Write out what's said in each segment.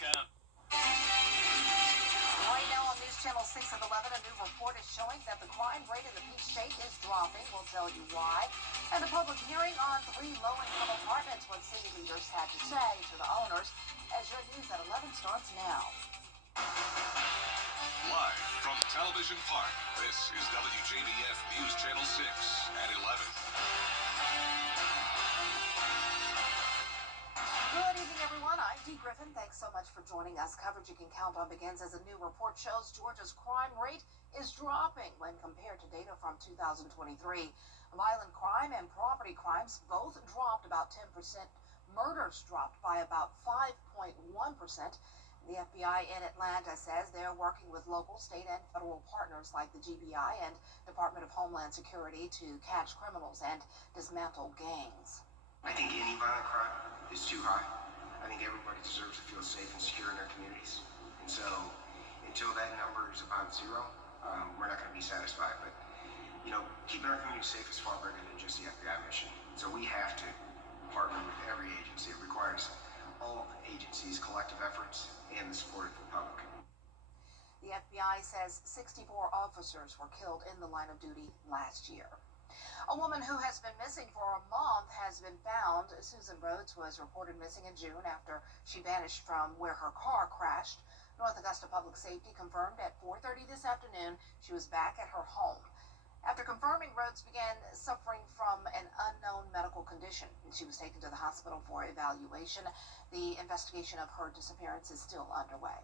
account. Right now on News Channel 6 at 11, a new report is showing that the crime rate in the Peach State is dropping. We'll tell you why. And a public hearing on 3 low-income apartments, what city leaders had to say to the owners. As your news at 11 starts now. Live from Television Park, this is WJBF News Channel 6 at 11. Good evening, everyone. I'm Dee Griffin. Thanks so much for joining us. Coverage you can count on begins as a new report shows Georgia's crime rate is dropping when compared to data from 2023. Violent crime and property crimes both dropped about 10%. Murders dropped by about 5.1%. The FBI in Atlanta says they're working with local, state, and federal partners like the GBI and Department of Homeland Security to catch criminals and dismantle gangs. I think any violent crime is too high. I think everybody deserves to feel safe and secure in their communities. And so until that number is about zero, we're not going to be satisfied. But, keeping our community safe is far bigger than just the FBI mission. So we have to partner with every agency. It requires all of the agencies' collective efforts and the support of the public. The FBI says 64 officers were killed in the line of duty last year. A woman who has been missing for a month has been found. Susan Rhodes was reported missing in June after she vanished from where her car crashed. North Augusta Public Safety confirmed at 4:30 this afternoon she was back at her home. After confirming, Rhodes began suffering from an unknown medical condition. She was taken to the hospital for evaluation. The investigation of her disappearance is still underway.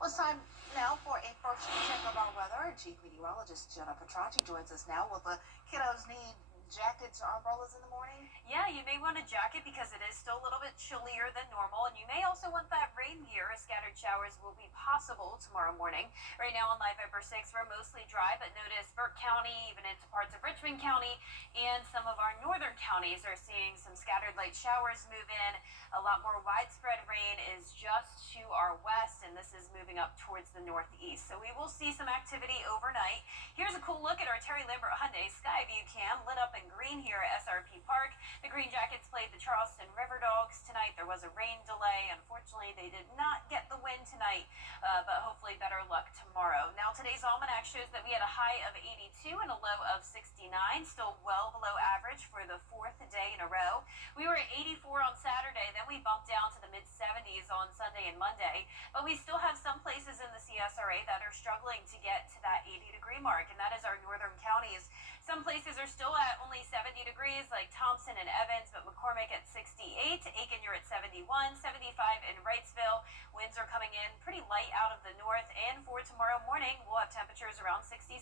Well, it's time now for a first check of our weather. Chief Meteorologist Jenna Petracci joins us now. Will the kiddos need jackets or umbrellas in the morning? Yeah, you may want a jacket because it is still a little bit chillier than normal, and you may also want that rain gear as scattered showers will be possible tomorrow morning. Right now on Live Viper 6, we're mostly dry, but notice Burke County, even into parts of Richmond County, and some of our northern counties are seeing some scattered light showers move in. A lot more widespread rain is just to our west, and this is moving up towards the northeast. So we will see some activity overnight. Here's a cool look at our Terry Lambert Hyundai Skyview cam, lit up in green here at SRP Park. The Green Jackets played the Charleston River Dogs tonight. There was a rain delay. Unfortunately, they did not get the win tonight, but hopefully better luck tomorrow. Now, today's almanac shows that we had a high of 82 and a low of 69, still well below average for the 4th day in a row. We were at 84 on Saturday, then we bumped down to the mid-70s on Sunday and Monday, but we still have some places in the CSRA that are struggling to get to that 80-degree mark, and that is our northern counties. Some places are still at only 70 degrees, like Thompson and Evans, but McCormick at 68. Aiken, you're at 71, 75 in Wrightsville. Winds are coming in pretty light out of the north, and for tomorrow morning, we'll have temperatures around 67.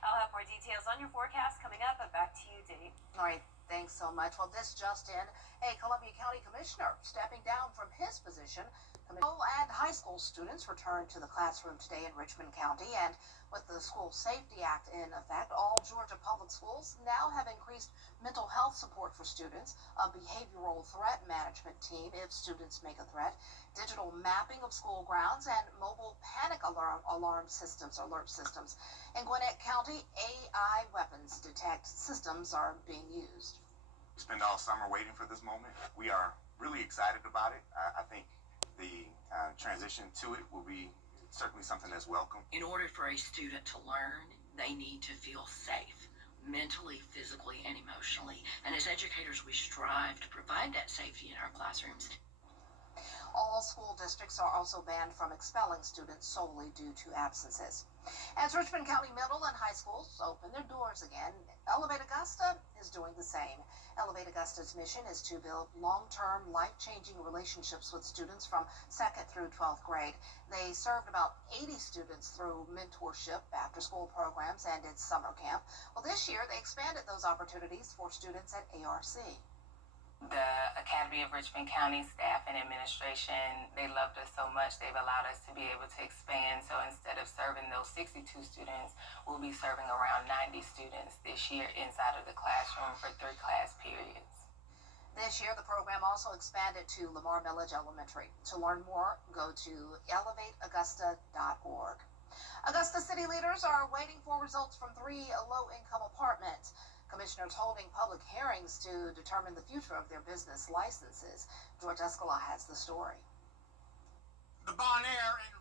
I'll have more details on your forecast coming up, but back to you, Dee. All right, thanks so much. Well, this just in, a Columbia County commissioner stepping down from his position. Middle and high school students returned to the classroom today in Richmond County, and with the School Safety Act in effect, all Georgia public schools now have increased mental health support for students, a behavioral threat management team if students make a threat, digital mapping of school grounds, and mobile panic alert systems. In Gwinnett County, AI weapons detect systems are being used. We spent all summer waiting for this moment. We are really excited about it. I think the transition to it will be certainly something that's welcome. In order for a student to learn, they need to feel safe, mentally, physically, and emotionally. And as educators, we strive to provide that safety in our classrooms. All school districts are also banned from expelling students solely due to absences. As Richmond County middle and high schools open their doors again, Elevate Augusta is doing the same. Elevate Augusta's mission is to build long-term, life-changing relationships with students from 2nd through 12th grade. They served about 80 students through mentorship, after-school programs, and its summer camp. Well, this year, they expanded those opportunities for students at ARC. The Academy of Richmond County staff and administration, they loved us so much, they've allowed us to be able to expand. So instead of serving those 62 students, we'll be serving around 90 students this year inside of the classroom for 3 class periods. This year, the program also expanded to Lamar Millage Elementary. To learn more, go to elevateaugusta.org. Augusta city leaders are waiting for results from 3 low-income apartments. Commissioners holding public hearings to determine the future of their business licenses. George Escala has the story. The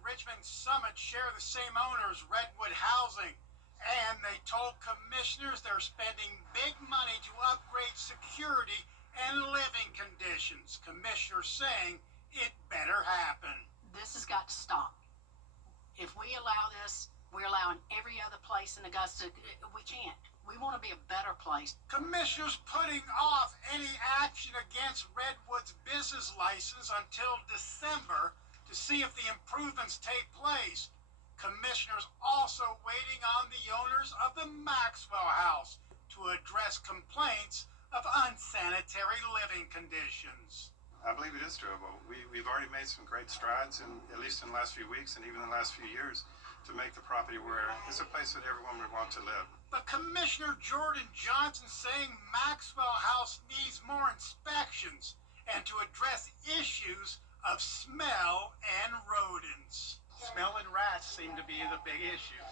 Richmond Summit share the same owners, Redwood Housing, and they told commissioners they're spending big money to upgrade security and living conditions. Commissioners saying it better happen. This has got to stop. If we allow this, we're allowing every other place in Augusta. We can't. We want to be a better place. Commissioners putting off any action against Redwood's business license until December to see if the improvements take place. Commissioners also waiting on the owners of the Maxwell House to address complaints of unsanitary living conditions. I believe it is doable. We've already made some great strides, at least in the last few weeks and even in the last few years, to make the property where it's a place that everyone would want to live. But Commissioner Jordan Johnson saying Maxwell House needs more inspections and to address issues of smell and rodents. Smell and rats seem to be the big issue.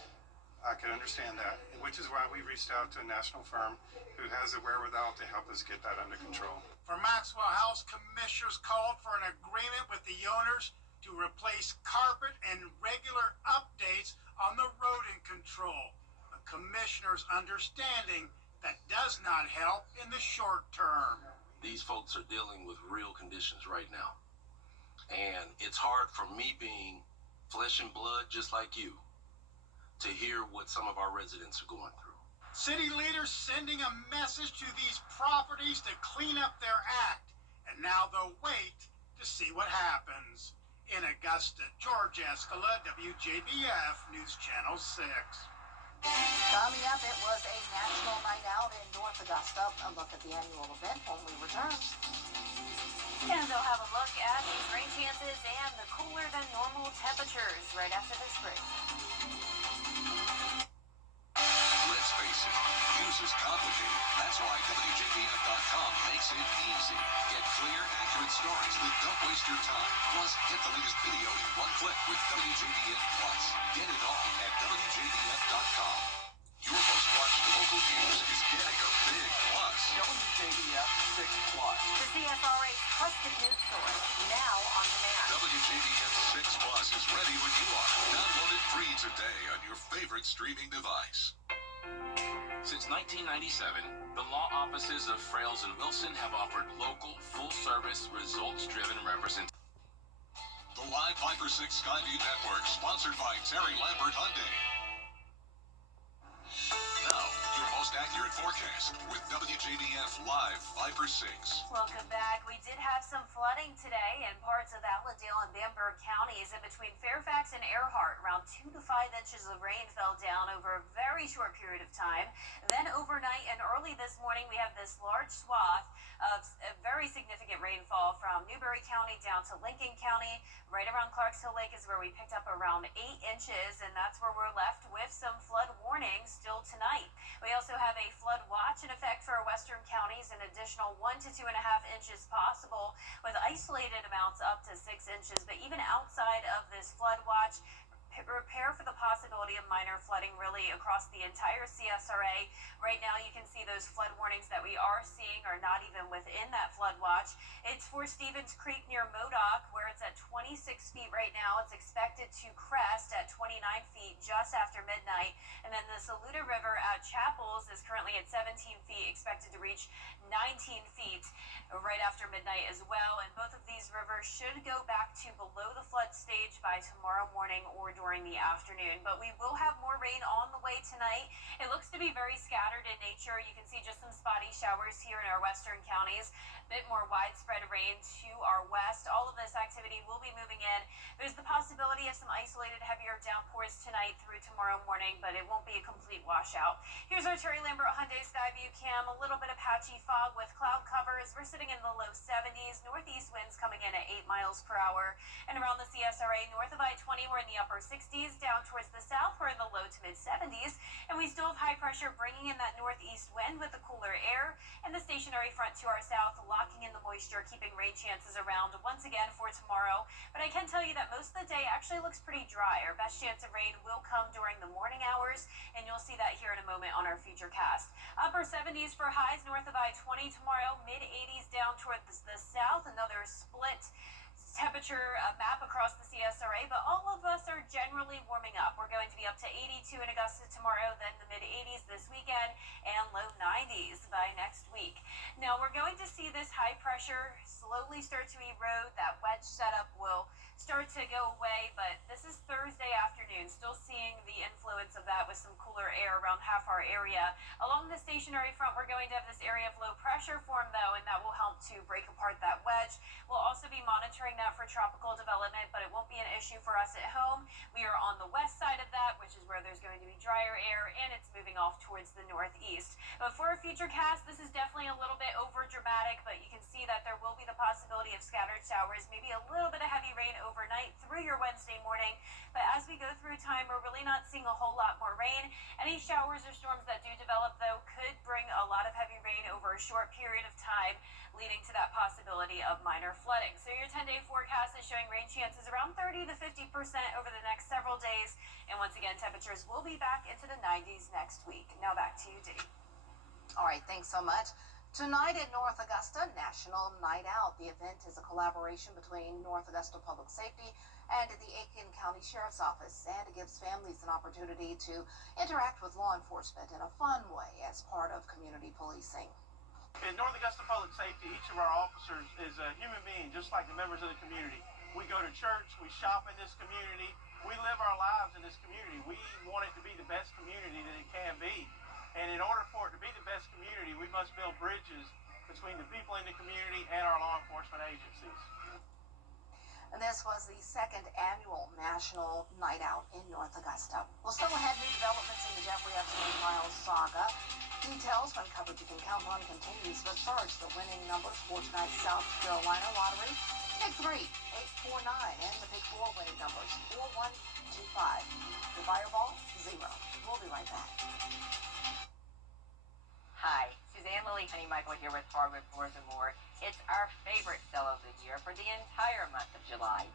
I can understand that, which is why we reached out to a national firm who has the wherewithal to help us get that under control. For Maxwell House, commissioners called for an agreement with the owners to replace carpet and regular updates on the rodent control. The commissioners understanding that does not help in the short term. These folks are dealing with real conditions right now. And it's hard for me, being flesh and blood just like you, to hear what some of our residents are going through. City leaders sending a message to these properties to clean up their act, and now they'll wait to see what happens. In Augusta, George Escala, WJBF News Channel 6. Coming up, it was a national night out in North Augusta. A look at the annual event when we return. And they'll have a look at these rain chances and the cooler than normal temperatures right after this break. Let's face it, news is complicated. That's why WJBF.com makes it easy. Get clear, accurate stories that don't waste your time. Plus, get the latest video in one click with WJBF Plus. Get it all at WJBF.com. Your most watched local news is getting a big plus. WJBF 6 Plus. The CSRA's trusted news source, now on demand. WJBF 6 Plus is ready when you are. Download it free today on your favorite streaming device. Since 1997, the law offices of Frales and Wilson have offered local, full-service, results-driven representation. The Live Viper 6 Skyview Network, sponsored by Terry Lambert Hyundai. Now, your most accurate forecast with WJBF Live Viper 6. Welcome back. We did have some flooding today in parts of Allendale and Bamberg counties in between Fairfax and Earhart. Around 2 to 5 inches of rain fell down over a very short period of time. Then overnight and early this morning, we have this large swath of very significant rainfall from Newberry County down to Lincoln County. Right around Clarks Hill Lake is where we picked up around 8 inches, and that's where we're left with some flood warnings still tonight. We also have a flood watch in effect for western counties, an additional 1 to 2.5 inches possible, with isolated amounts up to 6 inches. But even outside of this flood watch, prepare for the possibility of minor flooding really across the entire CSRA. Right now you can see those flood warnings that we are seeing are not even within that flood watch. It's for Stevens Creek near Modoc, where it's at 26 feet right now. It's expected to crest at 29 feet just after midnight. And then the Saluda River at Chapels is currently at 17 feet, expected to reach 19 feet right after midnight as well. And both of these rivers should go back to below the flood stage by tomorrow morning or during the afternoon. But we will have more rain on the way tonight. It looks to be very scattered in nature. You can see just some spotty showers here in our western counties. A bit more widespread rain to our west. All of this activity will be moving in. There's the possibility of some isolated heavier downpours tonight through tomorrow morning, but it won't be a complete washout. Here's our Terry Lambert Hyundai Skyview Cam. A little bit of patchy fog with cloud covers. We're sitting in the low 70s. Northeast winds coming in at 8 miles per hour. And around the CSRA, north of I-20, we're in the upper 60s. Down towards the south, we're in the low to mid 70s. And we still have high pressure bringing in that northeast wind with the cooler air. And the stationary front to our south, locking in the moisture, keeping rain chances around once again for tomorrow. But I can tell you that most of the day actually looks pretty dry. Our best chance of rain will come during the morning hours, and you'll see that here in a moment on our future cast. Upper 70s for highs north of I-20 tomorrow, mid 80s down toward the south. Another split temperature map across the CSRA, but all of us are generally warming up. We're going to be up to 82 in Augusta tomorrow, then the mid-80s this weekend, and low 90s by next week. Now, we're going to see this high pressure slowly start to erode. That wedge setup will start to go away, but this is Thursday afternoon. Still seeing the influence of that with some cooler air around half our area. Along the stationary front, we're going to have this area of low pressure form, though, and that will help to break apart that wedge. We'll also be monitoring that for tropical development, but it won't be an issue for us at home. We are on the west side of that, which is where there's going to be drier air, and it's moving off towards the northeast. But for a future cast, this is definitely a little bit over dramatic, but you can see that there will be the possibility of scattered showers, maybe a little bit of heavy rain overnight through your Wednesday morning. But as we go through time, we're really not seeing a whole lot more rain. Any showers or storms that do develop, though, could bring a lot of heavy rain over a short period of time, leading to that possibility of minor flooding. So your 10-day forecast is showing rain chances around 30 to 50% over the next several days. And once again, temperatures will be back into the 90s next week. Now back to you, Dee. All right, thanks so much. Tonight at North Augusta, National Night Out. The event is a collaboration between North Augusta Public Safety and the Aiken County Sheriff's Office, and it gives families an opportunity to interact with law enforcement in a fun way as part of community policing. In North Augusta Public Safety, each of our officers is a human being, just like the members of the community. We go to church, we shop in this community, we live our lives in this community. We want it to be the best community that it can be. And in order for it to be the best community, we must build bridges between the people in the community and our law enforcement agencies. And this was the second annual National Night Out in North Augusta. We'll still ahead new developments in the Jeffrey Epstein files saga. Details when coverage you can count on continues, but first, the winning numbers for tonight's South Carolina lottery. Pick 3, 849, and the Pick 4 winning numbers, 4125. The fireball, 0. We'll be right back. Hi, Suzanne Lily Honeymichael here with Hardwood Floors & More. It's our favorite sale of the year for the entire month of July.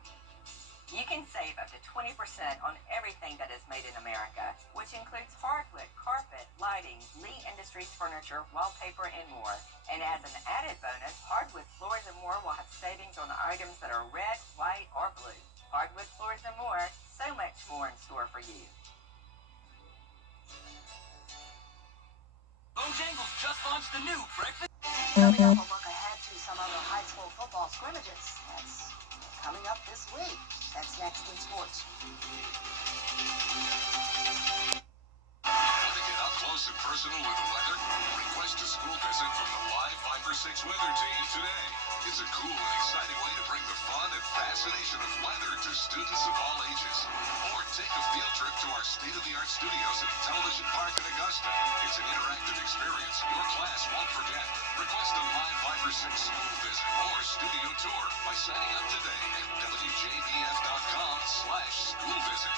You can save up to 20% on everything that is made in America, which includes hardwood, carpet, lighting, Lee Industries furniture, wallpaper, and more. And as an added bonus, Hardwood Floors & More will have savings on items that are red, white, or blue. Hardwood Floors & More, so much more in store for you. Bojangles just launched the new breakfast. Coming up, a look ahead to some other high school football scrimmages. That's coming up this week. That's next in sports. Want to get up close and personal with the weather? Request a school visit from the Live 5 or 6 weather team today. It's a cool and exciting way to bring the fun and fascination of weather to students of all ages. Or take a field trip to our state-of-the-art studios at Television Park in Augusta. It's an interactive experience your class won't forget. Request a Live 5 or 6 school visit or studio tour by signing up today at WJBF.com/school visit.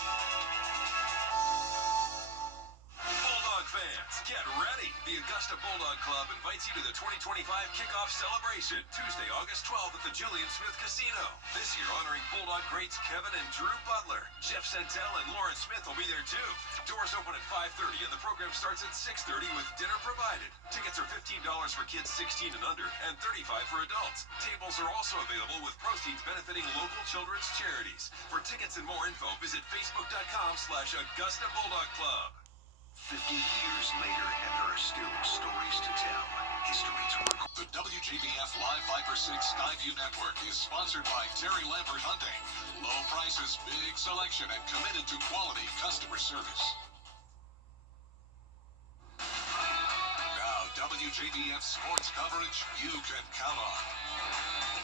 Bulldog fans, get ready! The Augusta Bulldog Club invites you to the 2025 kickoff celebration, Tuesday, August 12th at the Julian Smith Casino. This year honoring Bulldog greats Kevin and Drew Butler. Jeff Santel and Lauren Smith will be there too. Doors open at 5:30 and the program starts at 6:30 with dinner provided. Tickets are $15 for kids 16 and under and $35 for adults. Tables are also available with proceeds benefiting local children's charities. For tickets and more info, visit facebook.com/Augusta Bulldog Club. 50 years later, and there are still stories to tell. History to record. The WJBF Live 5 or 6 Skyview Network is sponsored by Terry Lambert Hyundai. Low prices, big selection, and committed to quality customer service. Now, WJBF sports coverage you can count on.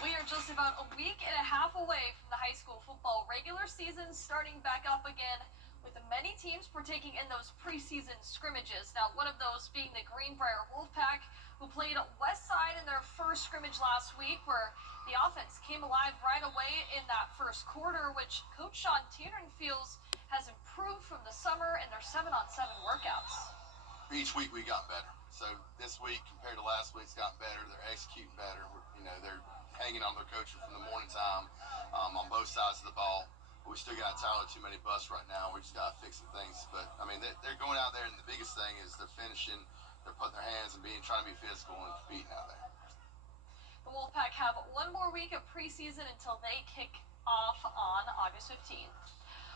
We are just about a week and a half away from the high school football regular season starting back up again, with many teams partaking in those preseason scrimmages. Now, one of those being the Greenbrier Wolfpack, who played Westside in their first scrimmage last week, where the offense came alive right away in that first quarter, which Coach Sean Tiernan feels has improved from the summer in their 7-on-7 workouts. Each week we got better. So this week compared to last week's gotten better. They're executing better. You know, they're hanging on their coaching from the morning time on both sides of the ball. We still got entirely too many busts right now. We just got to fix some things. But, I mean, they're going out there, and the biggest thing is they're finishing, they're putting their hands and trying to be physical and competing out there. The Wolfpack have one more week of preseason until they kick off on August 15th.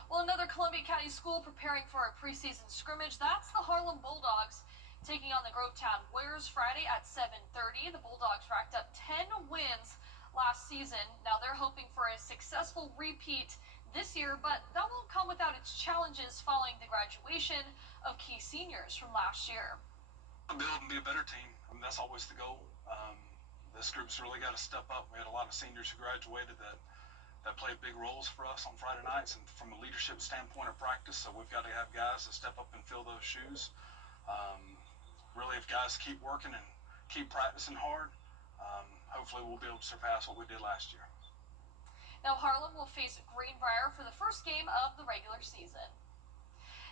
Well, another Columbia County school preparing for a preseason scrimmage. That's the Harlem Bulldogs taking on the Grovetown Warriors Friday at 7:30. The Bulldogs racked up 10 wins last season. Now they're hoping for a successful repeat this year, but that won't come without its challenges following the graduation of key seniors from last year. Build and be a better team. I mean, that's always the goal. This group's really got to step up. We had a lot of seniors who graduated that played big roles for us on Friday nights and from a leadership standpoint of practice. So we've got to have guys that step up and fill those shoes. Really, if guys keep working and keep practicing hard, hopefully we'll be able to surpass what we did last year. Now Harlem will face Greenbrier for the first game of the regular season.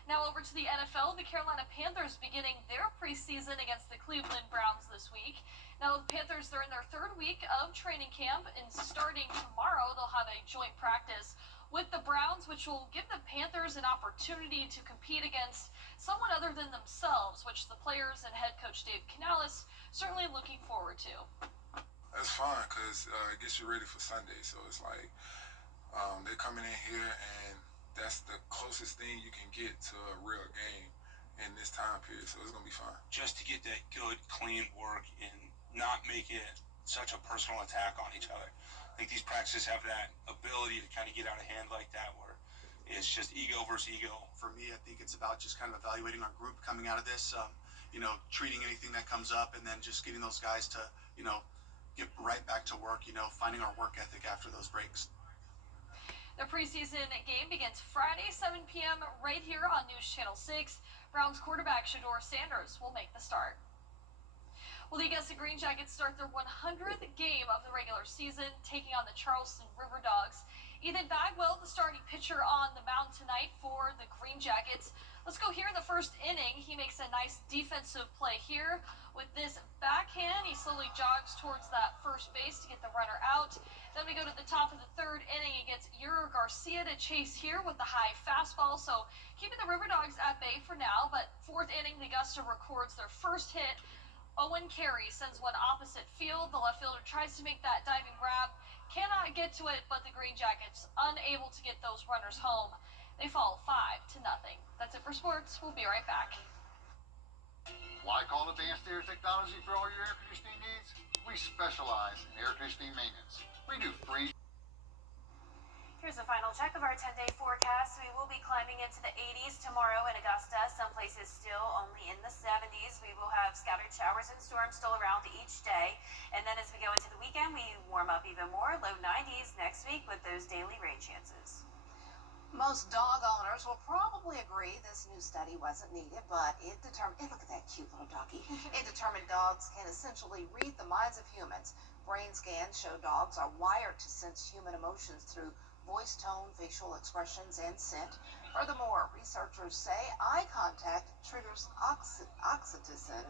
Now over to the NFL, the Carolina Panthers beginning their preseason against the Cleveland Browns this week. Now the Panthers, they're in their third week of training camp, and starting tomorrow they'll have a joint practice with the Browns, which will give the Panthers an opportunity to compete against someone other than themselves, which the players and head coach Dave Canales certainly looking forward to. That's fun because it gets you ready for Sunday. So it's like they're coming in here, and that's the closest thing you can get to a real game in this time period. So it's going to be fun. Just to get that good, clean work and not make it such a personal attack on each other. I think these practices have that ability to kind of get out of hand like that, where it's just ego versus ego. For me, I think it's about just kind of evaluating our group coming out of this, treating anything that comes up, and then just getting those guys to, get right back to work, finding our work ethic after those breaks. The preseason game begins Friday, 7 p.m. right here on News Channel 6. Browns quarterback Shador Sanders will make the start. Well, the Augusta Green Jackets start their 100th game of the regular season, taking on the Charleston River Dogs. Ethan Bagwell, the starting pitcher on the mound tonight for the Green Jackets. Let's go here in the first inning. He makes a nice defensive play here with this backhand. He slowly jogs towards that first base to get the runner out. Then we go to the top of the third inning. He gets Euro Garcia to chase here with the high fastball. So keeping the River Dogs at bay for now. But fourth inning, the Augusta records their first hit. Owen Carey sends one opposite field. The left fielder tries to make that diving grab. Cannot get to it, but the Green Jackets unable to get those runners home. They fall 5-0. That's it for sports. We'll be right back. Why call Advanced Air Technology for all your air conditioning needs? We specialize in air conditioning maintenance. We do free. Here's a final check of our 10-day forecast. We will be climbing into the 80s tomorrow in Augusta. Some places still only in the 70s. We will have scattered showers and storms still around each day. And then as we go into the weekend, we warm up even more. Low 90s next week with those daily rain chances. Most dog owners will probably agree this new study wasn't needed, but it determined, look at that cute little doggy. It determined dogs can essentially read the minds of humans. Brain scans show dogs are wired to sense human emotions through voice tone, facial expressions, and scent. Furthermore, researchers say eye contact triggers oxytocin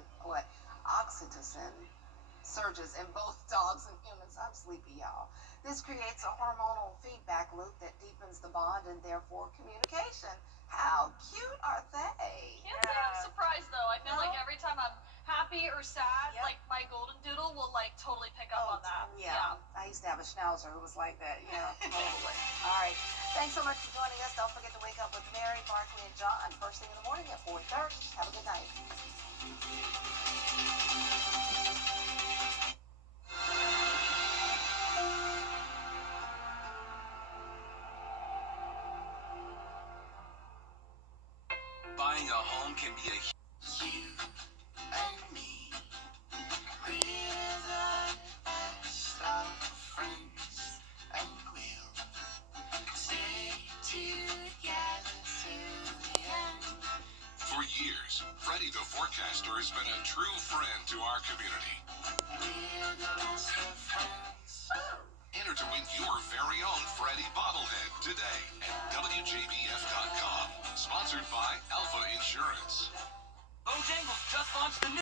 surges in both dogs and humans. I'm sleepy, y'all. This creates a hormonal feedback loop that deepens the bond and therefore communication. How cute are they? Can't say I'm surprised though. I feel like every time I'm happy or sad, like my golden doodle will totally pick up on that. Yeah. I used to have a schnauzer who was like that. Yeah, totally. All right. Thanks so much for joining us. Don't forget to wake up with Mary, Barkley, and John first thing in the morning at 4:30. Have a good night. Buying a home can be a You and me, we're the best of friends, and we'll stay together till the end. For years, Freddie the Forecaster has been a true friend to our community. We're the best of friends. Enter to win your very own Freddie bobblehead today at WJBF.com. Sponsored by Alpha Insurance. Bojangles just launched the new